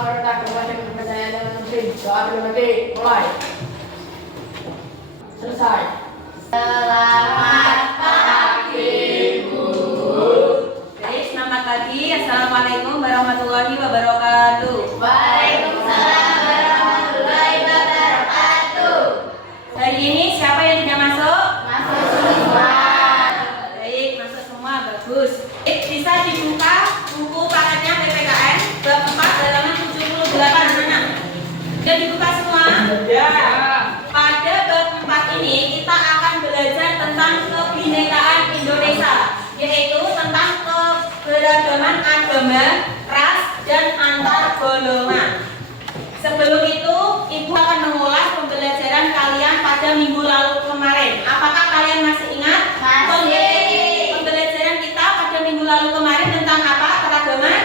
memerintah kepada kepercayaan dan muslim. Doa dimati, mulai. Selesai. Selamat pagi, Bu. Baik, selamat pagi. Assalamualaikum warahmatullahi wabarakatuh. Waalaikumsalam warahmatullahi wabarakatuh. Hari ini siapa yang tidak masuk? Masuk semua. Baik, masuk semua. Bagus. Bisa dibuka buku paketnya PPKN bab 4 halaman 78 anak-anak. Sudah dibuka semua? Ya. Pada bab 4 ini kita akan belajar tentang kebinekaan Indonesia, yaitu tentang keberagaman agama, ras, dan antar golongan. Sebelum itu, Ibu akan mengulas pembelajaran kalian pada minggu lalu kemarin. Apakah kalian masih ingat? Pembelajaran kita pada minggu lalu kemarin tentang apa? Keragaman?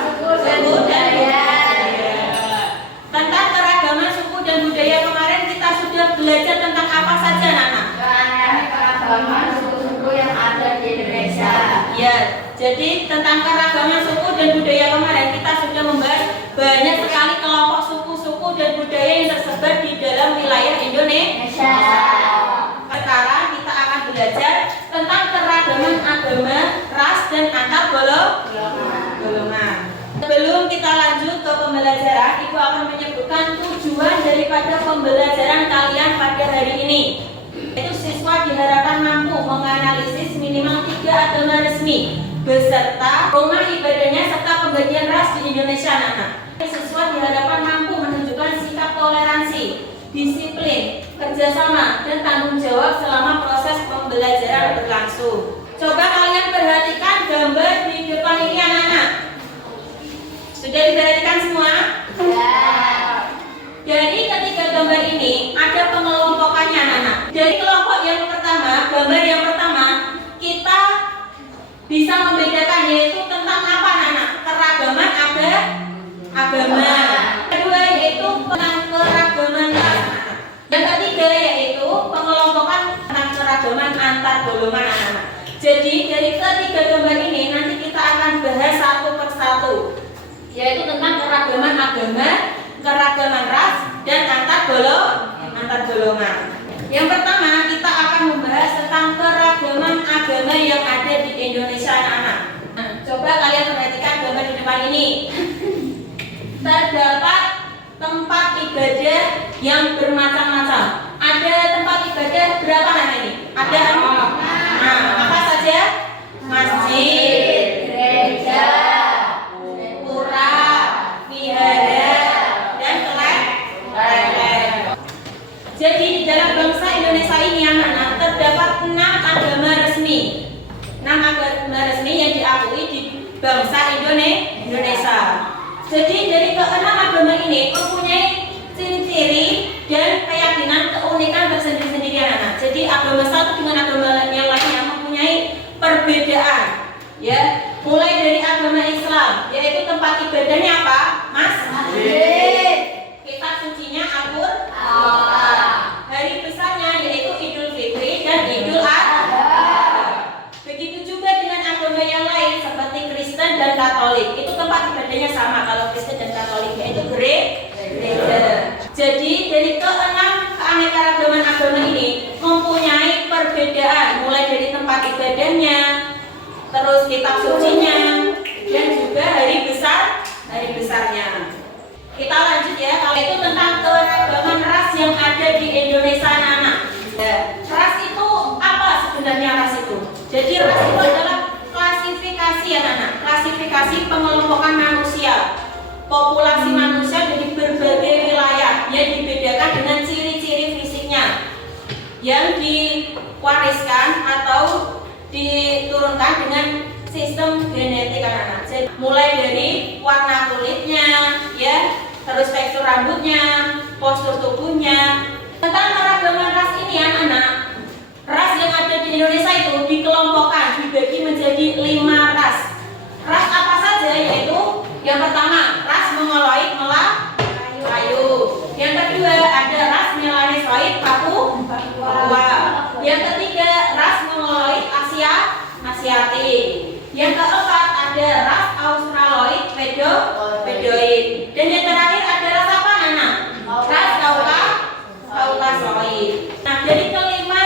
Suku dan budaya. Tentang keragaman suku dan budaya kemarin kita sudah belajar tentang apa saja, Nana? Keragaman suku-suku yang ada di Indonesia. Ya, jadi tentang keragaman suku dan budaya kemarin kita sudah membahas banyak sekali kelompok suku-suku dan budaya yang tersebar di dalam wilayah Indonesia. Sekarang kita akan belajar tentang keragaman agama, ras, dan antar golongan. Sebelum kita lanjut ke pembelajaran, Ibu akan menyebutkan tujuan daripada pembelajaran kalian pada hari ini. Yaitu siswa diharapkan mampu menganalisis minimal 3 agama resmi beserta rumah ibadahnya serta pembagian ras di Indonesia, anak-anak. Siswa diharapkan mampu menunjukkan sikap toleransi, disiplin, kerjasama, dan tanggung jawab selama proses pembelajaran berlangsung. Coba kalian perhatikan gambar di depan ini, anak-anak. Sudah diperhatikan semua? Ya. Jadi ketiga gambar ini ada pengelompokannya, anak-anak. Dari kelompok yang pertama, gambar yang pertama, kita bisa membedakan yaitu tentang apa, anak-anak? Keragaman ada agama. Kedua yaitu tentang keragaman ras. Yang ketiga yaitu pengelompokan tentang keragaman antar golongan, anak-anak. Jadi dari ketiga gambar ini nanti kita akan bahas satu persatu, yaitu tentang keragaman agama, keragaman ras, dan antar golongan. Yang pertama kita akan membahas tentang keragaman agama yang ada di Indonesia, anak-anak. Nah, coba kalian perhatikan gambar di depan ini. Terdapat tempat ibadah yang bermacam-macam. Ada tempat ibadah berapa, anak ini? Ada apa saja? Masjid, gereja, pura, vihara, dan kelenteng. Jadi di dalam bangsa Indonesia ini, anak-anak, terdapat 6 agama resmi. 6 agama resmi yang diakui di bangsa Indonesia. Jadi dari ke-6 agama ini mempunyai ciri-ciri dan keyakinan keunikan tersendiri-sendiri, anak-anak. Jadi agama satu dengan agama yang lainnya mempunyai perbedaan, ya. Mulai dari agama Islam, yaitu tempat ibadahnya apa, Mas? Masjid. Kitab sucinya Al-Qur'an. Hari besarnya yaitu Idul Fitri dan Idul Adha. Begitu juga dengan agama yang lain seperti Kristen dan Katolik. Itu tempat ibadahnya sama. Kalau Kristen dan Katolik yaitu gereja. Jadi dari ke-6 keanekaragaman agama ini mempunyai perbedaan, mulai dari tempat ibadahnya, terus kitab sucinya, dan juga hari besarnya. Kita lanjut ya. Kalau itu tentang keragaman ras yang ada di Indonesia, anak-anak. Ras itu apa sebenarnya ras itu? Jadi ras itu adalah klasifikasi, anak-anak. Klasifikasi pengelompokan manusia. Populasi manusia dari berbagai wilayah yang dibedakan dengan ciri-ciri fisiknya yang diwariskan atau diturunkan dengan sistem genetik, anak-anak. Jadi, mulai dari warna kulitnya, ya, terus tekstur rambutnya, postur tubuhnya. Tentang keragaman ras ini, anak-anak, ras yang ada di Indonesia itu dikelompokkan, dibagi menjadi 5 ras. Ras apa saja? Yaitu yang pertama, ras Mongoloid Melayu. Yang kedua, ada ras Melanesoid Papua. Yang ketiga, ras Mongoloid Asiatik. Yang keempat, ada ras Australoid Pedoid. solid. Dan yang terakhir ada ras apa anak? Ras kaukasoid. Nah, dari kelima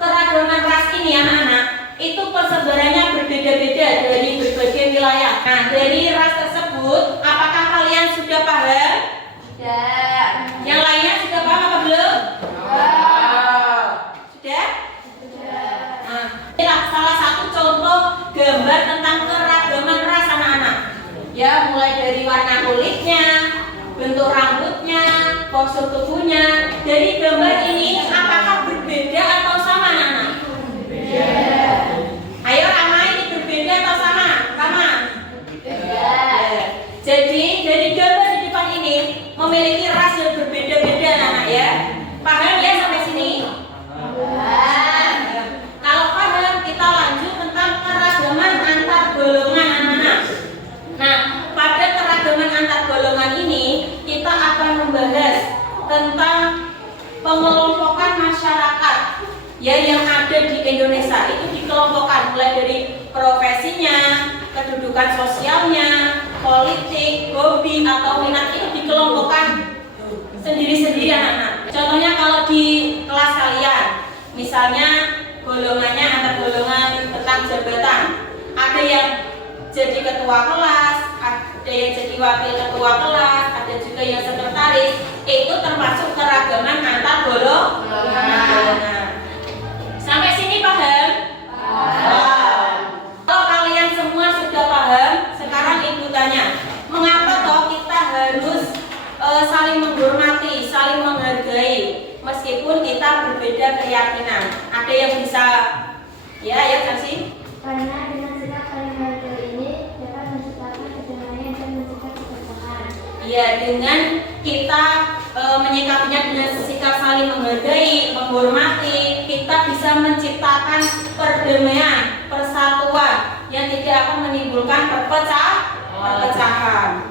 keragaman ras ini anak-anak, itu persebarannya berbeda-beda dari berbagai wilayah. Nah, dari ras tersebut, apakah kalian sudah paham? Sudah. Yang lainnya sudah paham apa belum? Sudah? Nah, inilah salah satu contoh gambar tentang keragaman ras anak-anak. Ya, mulai dari warna kulitnya, bentuk rambutnya, postur tubuhnya. Dari gambar ini apakah berbeda atau sama anak-anak? Berbeda. Ayo Rama, ini berbeda atau sama? Rama? Berbeda. Ya. Jadi dari gambar di depan ini memiliki ras yang berbeda-beda anak-anak ya. Paham ya sampai sini? Paham. Kalau paham, kita lanjut tentang keragaman antar golongan anak-anak. Nah, pada keragaman antar golongan ini kita akan membahas tentang pengelompokan masyarakat ya yang ada di Indonesia. Itu dikelompokkan mulai dari profesinya, kedudukan sosialnya, politik, hobi atau minat, itu dikelompokkan sendiri-sendiri anak-anak. Contohnya kalau di kelas kalian, misalnya golongannya antar golongan tentang jabatan, ada yang jadi ketua kelas, ada yang jadi wakil ketua kelas, ada juga yang sekretaris. Itu termasuk keragaman antar golongan. Sampai sini paham? Paham. Kalau kalian semua sudah paham, sekarang ibu tanya, mengapa toh kita harus saling menghormati, saling menghargai, meskipun kita berbeda keyakinan? Ada yang bisa? Ya Saksi? Karena dengan sikap saling menghargai ini dapat menciptakan kedamaian dan mencegah perpecahan. Ya, dengan kita menyikapinya dengan sikap saling menghargai, menghormati, kita bisa menciptakan perdamaian, persatuan yang tidak akan menimbulkan perpecahan.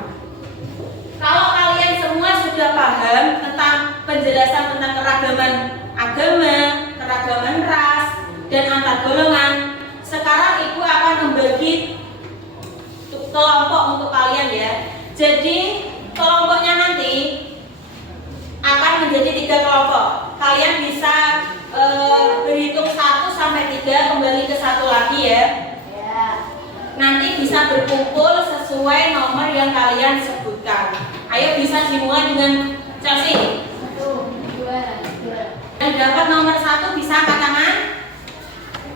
Kalau kalian semua sudah paham tentang penjelasan tentang keragaman agama, keragaman ras, dan antar golongan, sekarang ibu akan membagi kelompok untuk kalian ya. Jadi kelompoknya nanti akan menjadi 3 kelompok. Kalian bisa berhitung 1 sampai 3, kembali ke 1 lagi ya. Nanti bisa berkumpul sesuai nomor yang kalian sebutkan. Ayo, bisa dimulai dengan Chelsea. 1, 2, 3. Yang dapat nomor 1 bisa angkat tangan.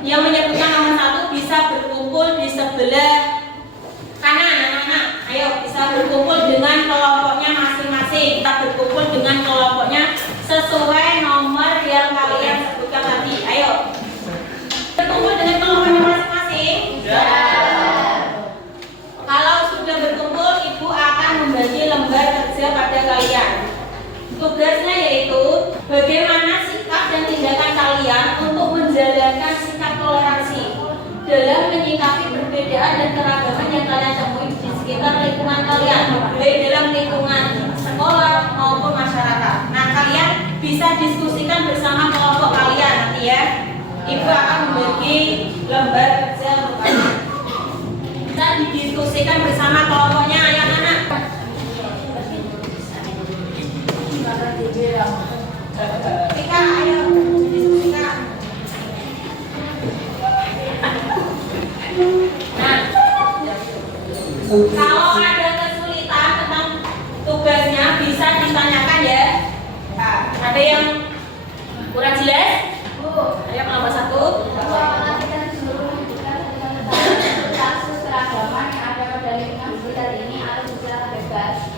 Yang menyebutkan nomor 1 bisa berkumpul di sebelah kanan anak-anak. Ayo, bisa berkumpul dengan kelompoknya masing-masing. Kita berkumpul dengan kelompoknya sesuai nomor yang kalian sebutkan tadi. Ayo, berkumpul dengan kelompoknya masing-masing. Kalau sudah berkumpul, ibu akan membagi lembar kerja pada kalian. Tugasnya yaitu bagaimana sikap dan tindakan kalian untuk menjalankan sikap toleransi dalam menyikapi perbedaan dan keragaman yang kalian temui di sekitar lingkungan kalian, baik dalam lingkungan sekolah maupun masyarakat. Nah, kalian bisa diskusikan bersama kelompok kalian nanti ya. Ibu akan membagi lembar kerja untuk kalian. Kita didiskusikan bersama kelompoknya anak-anak. Kita ayo diskusikan. Nah, kalau ada kesulitan tentang tugasnya bisa ditanyakan ya. Nah, ada yang kurang jelas? Ayo kelompok 1. Apakah kita disuruh menunjukkan tentang kasus keragaman yang ada pada lingkungan sekitar ini atau secara bebas?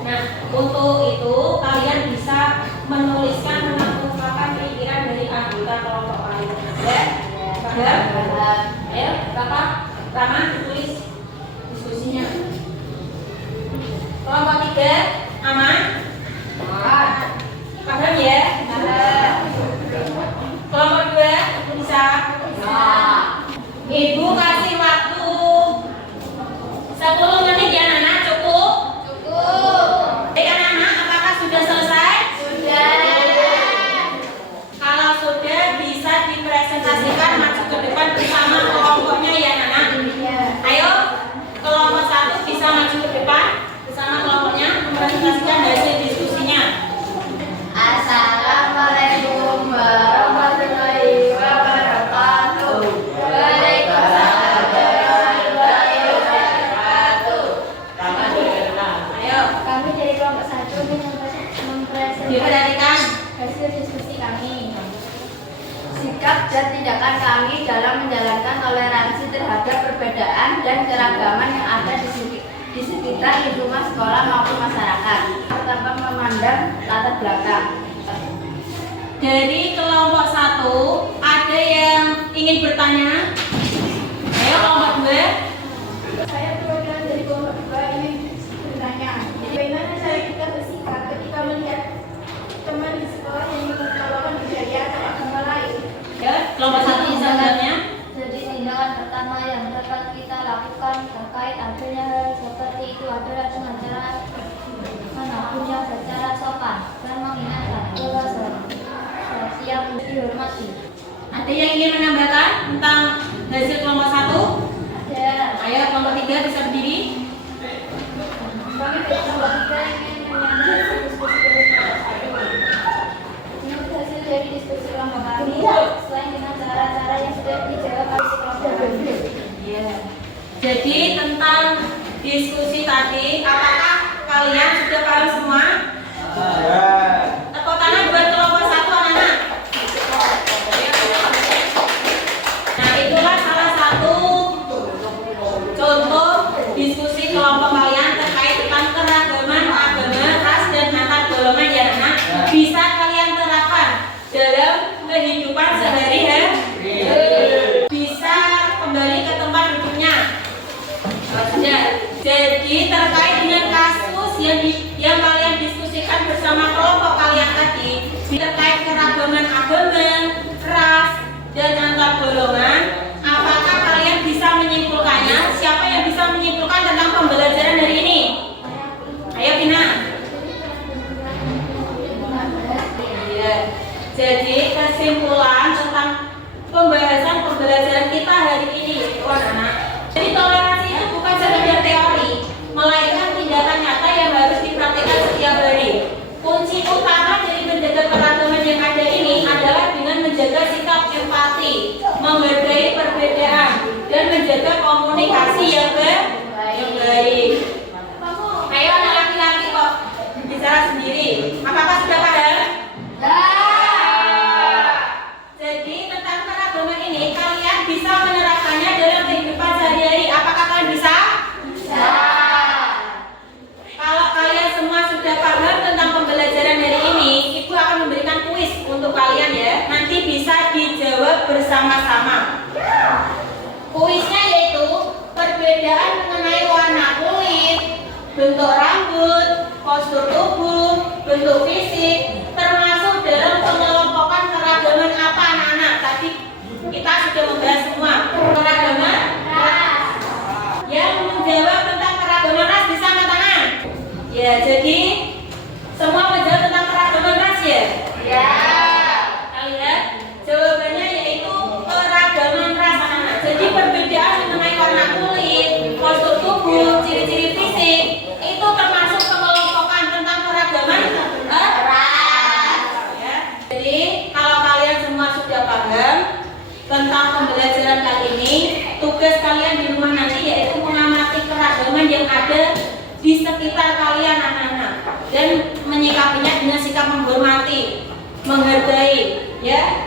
Nah, untuk itu kalian bisa menuliskan tentang ungkapan pikiran dari anggota kelompok kalian. Ya? Paham? Ayo, Bapak, Rama, ditulis diskusinya. Kelompok 3, aman? Paham ya? Kelompok 2, bisa? Ibu kasih waktu 10 menit ya, Nana, cukup? Baik anak-anak, apakah sudah selesai? Kalau sudah, bisa dipresentasikan maju ke depan bersama kelompoknya ya Nana. Ayo, kelompok 1 bisa maju ke depan bersama Diperhatikan. Hasil diskusi kami. Sikap dan tindakan kami dalam menjalankan toleransi terhadap perbedaan dan keragaman yang ada di sekitar lingkungan sekolah maupun masyarakat, tanpa memandang latar belakang. Dari kelompok 1 ada yang ingin bertanya? Ayo kelompok 2. Saya perwakilan dari kelompok 2 ini bertanya, bagaimana cara kita bersikap ketika melihat teman di sekolah yang mengutamakan budaya atau agama lain? Ya, kelompok 1 misalnya. Jadi tindakan pertama yang dapat kita lakukan terkait adanya hal seperti itu adalah dengan cara menabuhnya secara sopan dan mengingatkan bahwa sosial dihormati. Ada yang ingin menambahkan tentang hasil kelompok 1? Ada. Ayo kelompok 3 bisa berdiri. Kami dari kelompok 3 ingin menyampaikan hasil diskusi kelompok 1. Menurut hasil dari diskusi kelompok kami, selain dengan cara-cara yang sudah dijawab oleh kelompok kami. Iya. Jadi tentang diskusi tadi, apakah kalian sudah paham semua? Tepuk tangan buat kelompok 1 anak-anak. Nah, itulah salah satu contoh diskusi kelompok kalian terkait tentang keragaman agama, ras, dan antar golongan ya anak. Bisa kalian terapkan dalam kehidupan sehari-hari. Bisa kembali ke tempat duduknya. Jadi terkait dengan kasus yang kalian diskusikan bersama kelompok kalian tadi, terkait keragaman agama, ras, dan antar golongan, apakah kalian bisa menyimpulkannya? Siapa yang bisa menyimpulkan tentang pembelajaran hari ini? Ayo Pina. Iya. Jadi kesimpulan tentang pembahasan pembelajaran kita hari ini yaitu anak-anak. Jadi toleransi itu bukan sekedar teori, melainkan tindakan nyata yang harus dipraktikkan setiap hari. Kunci utama dari menjaga keragaman yang ada ini adalah dengan menjaga sikap empati, menghargai perbedaan, dan menjaga komunikasi yang baik. Ayo anak laki-laki kok bicara sendiri. Apakah sudah paham? Jadi tentang keragaman ini kalian bisa menerapkannya dalam kehidupan sehari-hari. Apakah kalian bisa? Bisa. Kalau kalian semua sudah paham tentang pembelajaran hari ini, Ibu akan memberikan kuis untuk kalian ya. Nanti bisa dijawab bersama-sama. Kuisnya yaitu perbedaan mengenai warna kulit, bentuk rambut, postur tubuh, bentuk fisik, termasuk dalam pengelompokan keragaman apa anak-anak. Tadi kita sudah membahas semua. Keragaman ras. Yang menjawab tentang keragaman ras bisa angkat tangan. Ya, jadi semua menjawab tentang keragaman ras ya? Ya. Kita lihat jawabannya yaitu keragaman ras anak-anak. Jadi perbedaan mengenai warna kulit, postur tubuh, ciri-ciri fisik itu termasuk pengelompokan tentang keragaman ras. Ya. Jadi kalau kalian semua sudah paham tentang pembelajaran kali ini, tugas kalian di rumah nanti yaitu mengamati keragaman yang ada di sekitar kalian anak-anak dan menyikapinya dengan sikap menghormati, menghargai, ya.